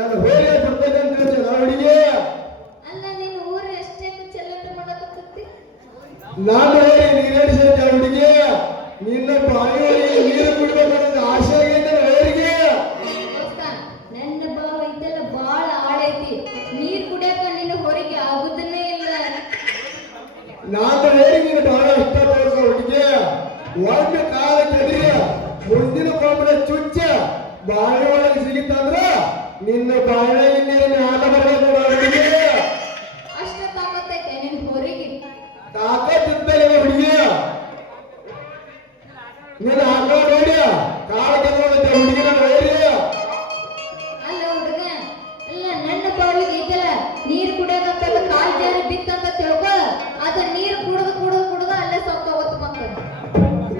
ನಾನು ಹೋಗಿ ಬರ್ತೇನೆ ಅಂತ ಹೇಳ್ತೇನೆ ಅವಳಿಗೆ. ಅಲ್ಲ ನಿನ್ನ ಊರು ಎಷ್ಟೇ ಚೆಲ್ಲಟ ಮಾಡಕತ್ತಿ. ನಾನು ಹೋಗಿ ನೀರೇಳಿಸಿದ್ದೆ ಅವಳಿಗೆ. ನಿನ್ನ ಬಾಯಿಯೊಳಗೆ ನೀರು ಕುಡಿಬೇಕನ್ನೋದು ಆಸೆ ಆಗೈತೆ ಅವರಿಗೆ. ನನ್ನ ಬಾವ ಇದೆಲ್ಲ ಬಾಳ ಆಳೈತಿ. ನೀರ್ ಕುಡಿಯಕ ನಿನ್ನ ಹೊರಗೆ ಆಗುದನ್ನೇ ಇಲ್ಲ. ನಾನು ಹೇಳಿ ನೀನು ಬಹಳ ಇಷ್ಟ ತೋರಿಸ ಹುಡುಗಿ. ಒಮ್ಮೆ ಕಾಲ ಕೆದರಿ ಮುಂದಿನ ಕೊಂಬನ ಚುಚ್ಚ ಬಾಳೆ ಒಳಗೆ ಸಿಗಿತ್ತಂದ್ರ ನಿನ್ನ ಬಾಳೆ ಇನ್ನೇನು ಹಾಲ ಬರಬೇಕು ಹುಡುಗಿ. ಅಷ್ಟ ತಾಕತ್ತೈತೆ ನಿನ್ ಹೊರಗೆ. ತಾಕತ್ತಿದ್ದಲ್ಲ ಹುಡುಗಿ. ನೀನು ಹಾಕ ನೋಡಿ ಕಾಲ ಕೆದರುತ್ತೆ ಹುಡುಗಿ. ನಾನು ಹೇಳಿ ಅಲ್ಲ ಹುಡುಗ, ಅಲ್ಲ ನನ್ನ ಬಾವಿಗೆ ಇದೆಲ್ಲ ನೀರ್ ಕುಡಿಯಕಂತ ಕಾಲ್ ಜಾರಿ ಬಿತ್ತಂತ ತಿಳ್ಕೊ. ಅದ ನೀರ್ ಕುಡ್ದು ಕುಡ್ದು ಕುಡ್ದು ಅಲ್ಲೇ ಸೊಕ್ಕ ಹೊತ್ತು ಮಕ್ಕಳು.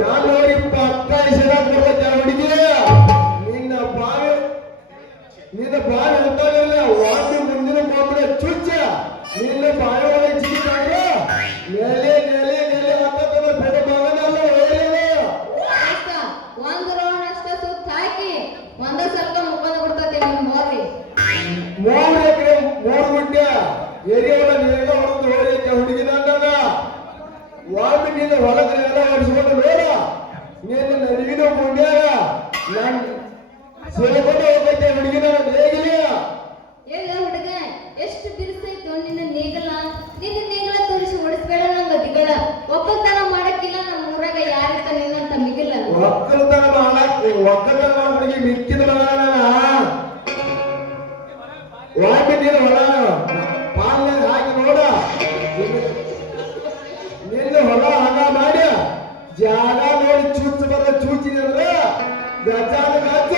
ನಾನು ನೋಡಿ ಪಕ್ಕ ಇಸರ ಬರುತ್ತೆ ಹುಡುಗಿ. ನಿನ್ನ ಬಾಯಿ ಹೊತ್ತಾಗಲ್ಲ ವಾಸಿ ಮುಂದಿನ ಕೊಂಬನ ಚುಚ್ಚ ನಿನ್ನ ಬಾಯಿ ಒಳಗೆ ಸಿಗಿತ್ತಂದ್ರ ನೆಲೆ ನೆಲೆ ನೆಲೆ ಹಾಕತ್ತದ ಬೆಡ ಮಗನಲ್ಲ ಹೇಳಿದ. ಒಂದ್ ರೌಂಡ್ ಅಷ್ಟ ಸುತ್ತ ಹಾಕಿ ಒಂದ ಸ್ವಲ್ಪ ಮುಖಂದ ಬಿಡ್ತೈತೆ ನಿಮ್ ಮೋರಿ. 3 ಎಕರೆ 3 ಗುಂಟೆ ಏರಿಯಾವಳ ನೀರೆಲ್ಲ ಹೊಡೆದು ಹೊಡೆಯಕ್ಕೆ ಹುಡುಗಿ ನಂದಾಗ ಒಮ್ಮೆ ನಿನ್ನ ಹೊಲದ್ರೆ ಎಲ್ಲ ಹೊಡಿಸ್ಕೊಂಡು ನೋಡ. ನಿನ್ನ ನಡುವಿನ ಗುಂಡ್ಯಾಗ ನಾನು ಸೇರ್ಕೊಂಡು ಹೋಗ್ತೈತೆ ಹುಡುಗಿ. ನಾನು ಹೇಗಿಲ್ಲ ಎಲ್ಲ ಹುಡುಗ ಎಷ್ಟು ಬಿರುಸೈತು ನಿನ್ನ ನೇಗಲ. ನಿನ್ನ ನೇಗಲ ತೋರಿಸಿ ಓಡಿಸ್ಬೇಡ ನಂಗ ದಿಗಳ. ಒಕ್ಕಲ್ತನ ಮಾಡಕ್ಕಿಲ್ಲ ನಮ್ಮ ಊರಾಗ ಯಾರಿತ ನಿನ್ನಂತ ಮಿಗಿಲ್ಲ. ಒಕ್ಕಲ್ತನ ಹುಡುಗಿ ಮಿಕ್ಕಿದ ಮಗನ ಒಮ್ಮೆ ನೀನು ಹೊಲ ಪಾಲ್ನಾಗ ಹಾಕಿ ನೋಡ. ನಿನ್ನ ಹೊಲ ಹಂಗ ಮಾಡಿ ಜಾಗ ನೋಡಿ ಚೂಚ್ ಬರ ಚೂಚಿನ ಗಜ್ಜಾನ ಗಜ್ಜ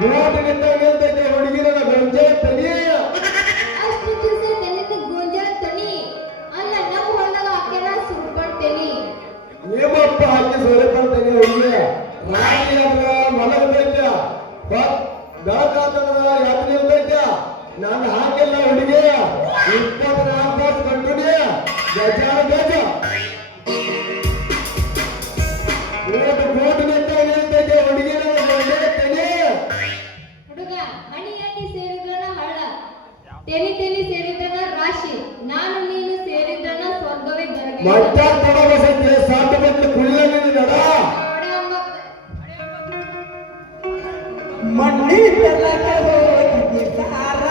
ಗೋಟು ನಿಂತೈತೆ ಹುಡುಗಿ. ನನ್ನ ಗೊಂಜಾಳ ತನಿ ಅಷ್ಟು ಬಿರುಸೈತೆ ನಿನ್ನ ಗೋಂಜಾಳ ತನಿ. ಅಲ್ಲ ನಮ್ಮ ಹೊಲದಾಗ ಹಾಕ್ಯಾರ ಸುಡ್ಕೊಳ್ತೇನಿ. ನಿಮ್ಮಪ್ಪ ಹಾಕಿ ಸೋರೆಕೊಳ್ತೇನೆ ಹುಡುಗಿ. ರಾಗಿ ಅಂದ್ರೆ ಮಲಗತೈತೆ ಬೆಳಕಾತಂದ್ರ ಯಾಕೆ ನಿಲ್ತೈತೆ. ನಾನು ಹಾಕಿಲ್ಲ ಹುಡುಗಿ. 24 ತಾಸು ಕಂಟಿನ್ಯೂ ಗಜ್ಜಾನ ಗಜ್ಜ ಗೋಟು ನಿಂತೈತೆ ಹುಡುಗಿ. ನನ್ನ ಗೊಂಜಾಳ ತನಿ ಹುಡುಗ ಹಣಿ ಹಣಿ ಸೇರಿದ್ರನ ಹಳ್ಳ, ತೆನಿ ತೆನಿ ಸೇರಿದ್ರನ ರಾಶಿ. ನಾನು ನೀನು ಸೇರಿದ್ರನ ಸ್ವರ್ಗವೇ ಬರಗೆ. ಮಟ್ಟ ತಡಬಸಕ್ಕೆ ಸಾಧ್ಯ ಬಂದು ಕುಳಿಯಲ್ಲಿ ನಡ ಮಣ್ಣಿ ತಲಕ ಹೋಗಿ ಸಾರ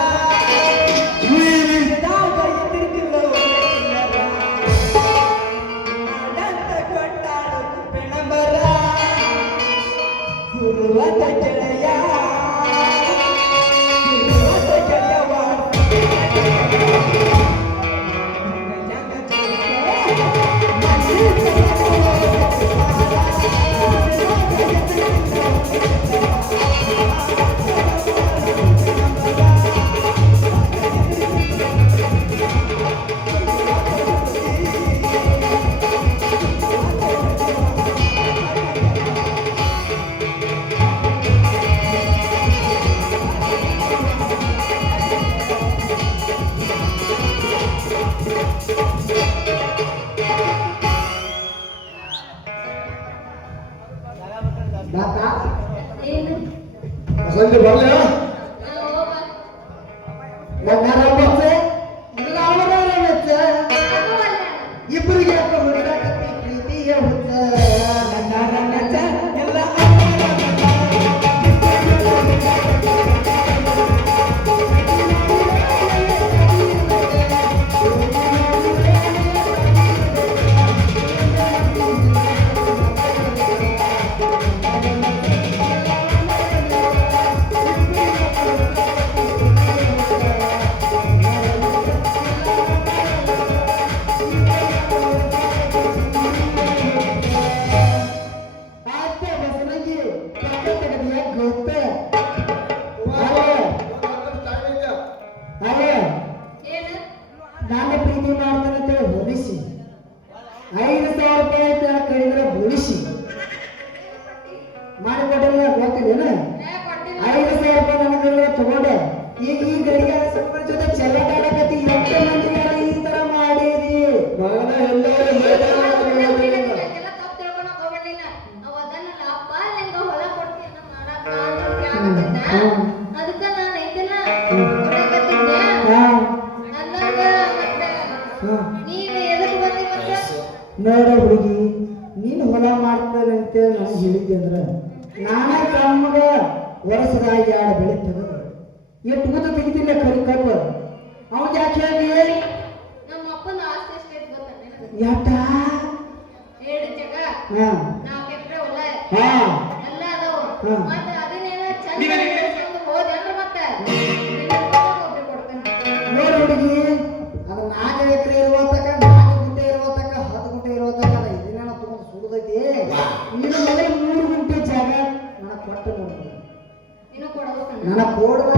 ವೀರಿಸ್ತಾವ ಇದ್ದಿಲ್ಲ ಆಡಂತ ಕೊಟ್ಟಾಳು ಬೆಣಬರ ಗುರುವತ ಗೆಳೆಯ ಗುರುವತ ಗೆಳೆಯವ ಏನು ಸಂಜೆ ಬರ್ಲ ಹೋಗ ಇಬ್ಬರಿಗೆ ಪ್ರೀತಿಯ ಹುಚ್ಚ ಎಲ್ಲ ¡Suscríbete ನೋಡಕತ್ತಿದ್ನ್ಯಾ? ಹಾ ಅಂದಂಗ ಮತ್ತೆ ಹಾ ನೀನು ಎದಕ್ ಬಂದಿ ಮತ್ತೆ? ನೋಡ ಹುಡುಗಿ ನೀನು ಹೊಲ ಮಾಡ್ತಾನೆ ಅಂತೇಳಿ ನನಗೆ ಹೇಳಿದ್ದೆ ಅಂದ್ರೆ ನಾನೇ ತಮ್ಮಗ ವರ್ಷದಾಗಿ ಆಡ ಬೆಳೆ ತೆಗೆದು ಎಷ್ಟು ಊತ ತೆಗಿತಿಲ್ಲ ಕರಿ ಕಬ್ಬು ಅವಾಗ ಯಾಕೆ ಹೇಳಿ ನಮ್ಮ ಅಪ್ಪನ ಆಸ್ತಿ ಎಷ್ಟೈತ್ ಗೊತ್ತಾ ನಿನಗೆ? ಯಾಟ 2 ಜಾಗ, ಹಾ 4 ಎಕರೆ ಹೊಲ ಹಾ ಎಲ್ಲ ಅದಾವು. ಹಾ. ಮತ್ತೆ ಅದನ್ನೇನ ಚಂದ ಬೆಳೆಸ್ಕೊಂಡು ಹೋದೆ ಅಂದ್ರೆ ಮತ್ತೆ ನಿನಗೆ ಒಬ್ರು ಕೊಡ್ತೇನೆ. ನೋಡ ಹುಡುಗಿ ಅದು 4 ಎಕರೆ ಇರುವ ತಕ 4 ಗುಂಟೆ ಇರುವ ತಕ 10 ಗುಂಟೆ ಇರುವ ತಕ ಇದನ್ನ ತಗೊಂಡು ಸುಡುದೈತಿ ನಿನ್ನ ಮನೆ 3 ಗುಂಟೆ ಜಾಗ ನನಗೆ ಕೊಟ್ಟು ನೋಡ್ತೀನಿ ನೀನು ಕೊಡಬೇಕನ್ನ? ನನಗೆ ಕೊಡುವ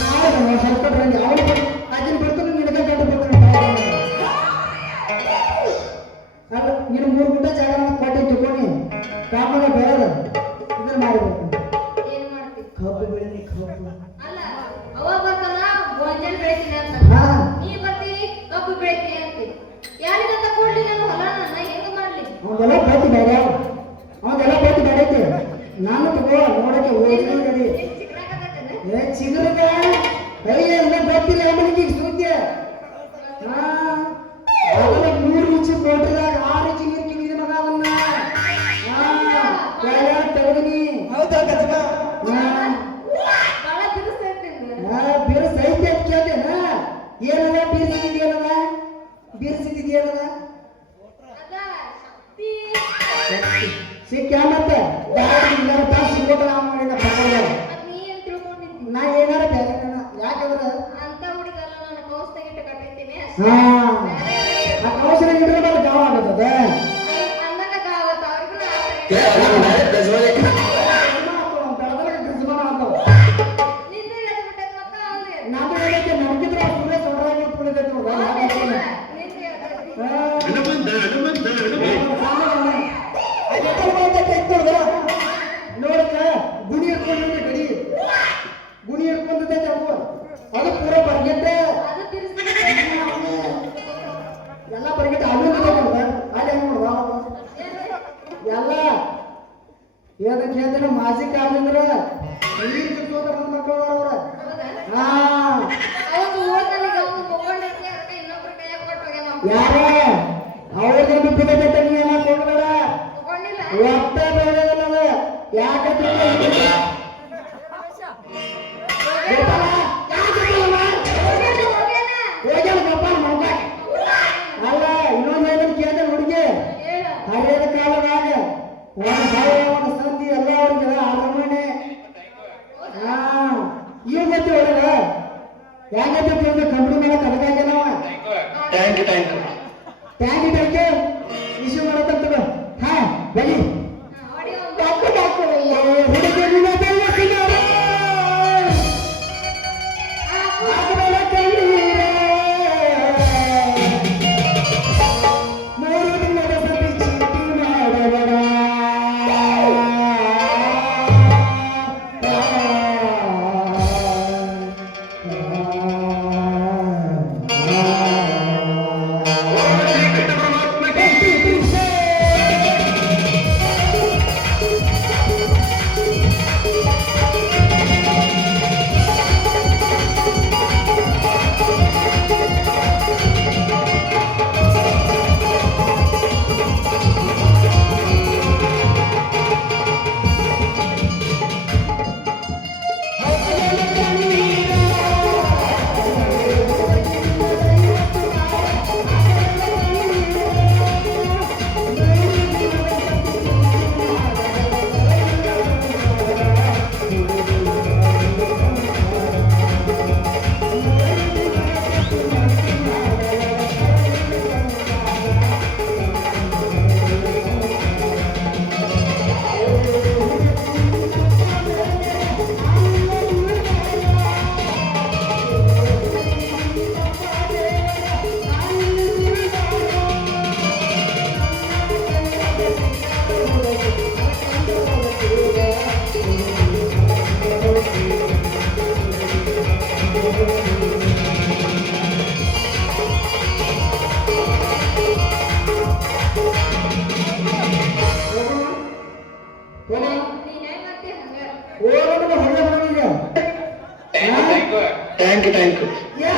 ನಾವು ಸರ್ಕೊಟ್ರಂಗೆ ಅವಳು ಅದನ್ನ ಬರ್ತಾನೆ ನಿನಗೆ ಗಂಟು ಬರ್ತಾನೆ ಅಲ್ಲ ನೀನು 3 ಗುಂಟೆ ಜಾಗ ನನಗೆ ಕೊಟ್ಟು ತಗೊಂಡು ಕಾಮನ ಬೇಡ ಇದನ್ನ ಮಾಡಿಬಿಡ್ತೀನಿ ಏನ್ ಮಾಡ್ತಿ? ಕಬ್ಬು ಬೆಳೆದಿ ಕಬ್ಬು ಅಲ್ಲ ಅವ ಬರ್ತಾನ ಗೋಂಜಾಳ ಬೆಳಿತೀನಿ ಅಂತ, ಹಾ ನೀ ಬರ್ತೀವಿ ಕಬ್ಬು ಬೆಳಿತೀನಿ ಅಂತಿ. ಯಾರಿಗಂತ ಕೊಡ್ಲಿ ನಾನು ಹೊಲನ? ನಾ ಹೆಂಗ ಮಾಡ್ಲಿ? ಅವನ್ನೆಲ್ಲ ಬೈತಿ ಬೇಡ ಅವನ್ನೆಲ್ಲ ಬೈತಿ ಬೇಡೈತಿ ನಾನು ತಗೋ ನೋಡಕ್ಕೆ ಹೋಗಿ ಗಡಿ ಚಿಕ್ಕನಾಗತ್ತೇನೆ? ಏ ಚಿಗುರಿಗ ಅಯ್ಯ ಇಲ್ಲ ಗೊತ್ತಿಲ್ಲ ಅವನಿಗೆ ಸುದ್ದಿ ಹಾ ಅದನ್ನ 3 ಇಂಚು ಕೊಟ್ಟಿದಾಗ 6 ಇಂಚು ನೀರು ಕಿವಿದ ಮಗ ಅವನ್ನ ಹಾ ಕೈಯಾಗ ತೆಗೆದಿನಿ ಹೌದಾ ಕಚಕ ಬಾಳ ಬಿರುಸೈತಿ ನಿಮ್ದು. ಬೇರೆ ಸೈತಿ ಅಂತ ಕೇಳ್ತೇನ ಏನದ ಬೀರ್ಸಿದ್ಯೇನದ ಬೀರ್ಸಿದ್ಯೇನದ ಅದ ಶಕ್ತಿ. ಸಿಕ್ಕ ಮತ್ತೆ ಯಾರು ತಾಸು ಸಿಗೋಟ ಮಾಡಿದ ಪಕ್ಕದ ಮತ್ ನೀ ಏನ್ ತಿಳ್ಕೊಂಡಿದ್ದಿ? ನಾ ಏನಾರ ಬೇರೆ ಯಾಕಂದ್ರೆ ಅಂತ ಹುಡುಗಲ್ಲ ನಾನು ಕೌಸ್ ತೆಗಿಟ್ಟು ಕಟ್ಟಿರ್ತೀನಿ ಹಾ ಆ ಕೌಶಲ ಇದ್ರೆ ಗಾವ ಆಗತ್ತದ ಅಂದನ ಗಾವತ್ತ ಅವ್ರಿಗೂ ನಿಂದೆ ಹೇಳ್ಬಿಟ್ಟೈತ್ ಮತ್ತ ಅವ್ನ್ದೆ. ನಾನು ಹೇಳಕ್ಕೆ ನಮ್ಗಿದ್ರೆ ಸುರೇಶ್ ಹೊರಗೆ ಕುಳಿತೈತಿ ನಿಂದೆ ಹೇಳ್ತೈತಿ. ನೋಡಕ್ಕ ಗುಣಿ ಹಿಡ್ಕೊಂಡಿದ್ದೆ ಗಡಿ ಗುಣಿ ಹಿಡ್ಕೊಂಡಿದ್ದೆ ಅವು ಅದು ಪೂರ ಬರ್ಗೆಟ್ಟೆ ಅದು ತಿರ್ಸಿ ಎಲ್ಲ ಬರ್ಗೆಟ್ಟೆ ಅದು ಅದೇ ನೋಡುವ ಎಲ್ಲ ಏನಕ್ಕೆ ಹೇಳ್ತೇನೆ ಮಾಸಿ ಕಾಲಂದ್ರ ನೀರು ಕಿತ್ತೋದ ಬಂದ ಮಕ್ಕಳು ಅವ್ರ ಹಾ ಅವಾಗ ಓಡ್ತಾನಿಗೆ ಅವ್ನು ಮುಕ್ಕೊಂಡೈತಿ ಅದಕ್ಕೆ ಇನ್ನೊಬ್ರ ಕೈಯಾಗ ಕೊಟ್ಟು ಹೋಗ್ಯಾನ. ಯಾರೇ ಅವ್ರಿಗೆ ಬಿದ್ದೈತೆ ನೀ ಎಲ್ಲ ಕೊಡಬೇಡ ಮುಕ್ಕೊಂಡಿಲ್ಲ? ಒಟ್ಟ ಬೇಡದಲ್ಲ ಯಾಕಂದ್ರೆ ಹೋಗ್ಯಾನ ಗಪ್ಪ ಮಗ ಅಲ್ಲ ಇನ್ನೊಂದು ಐದನ್ನು ಕೇಳಿದೆ ಹುಡುಗಿ ಹೇಳು. ಹರಿಯದ ಕಾಲದಾಗ ಒಂದು ಸಾವಿರ ಒಂದು ಸಂಧಿ ಎಲ್ಲ ಅವ್ರಿಗೆ ಅರಮನೆ ಹಾ ಇವ್ ಮತ್ತೆ ಒಳಗ ಯಾಕಂತ ಕೇಳಿದ್ರೆ ಕಂಪ್ನಿ ಮೇಲೆ ಕಡಗಾಗ್ಯಾನವ ಟ್ಯಾಂಕ್ ಟ್ಯಾಂಕ್ ಇಶ್ಯೂ ಮಾಡತ್ತಂತ ಹಾ ಬಲಿ ಆಡಿಯೋ ನೀನ್ ಹೆಂಗ್ ಮಾಡ್ತಿ ಹಂಗ? ಟ್ಯಾಂಕ್ ಯಾ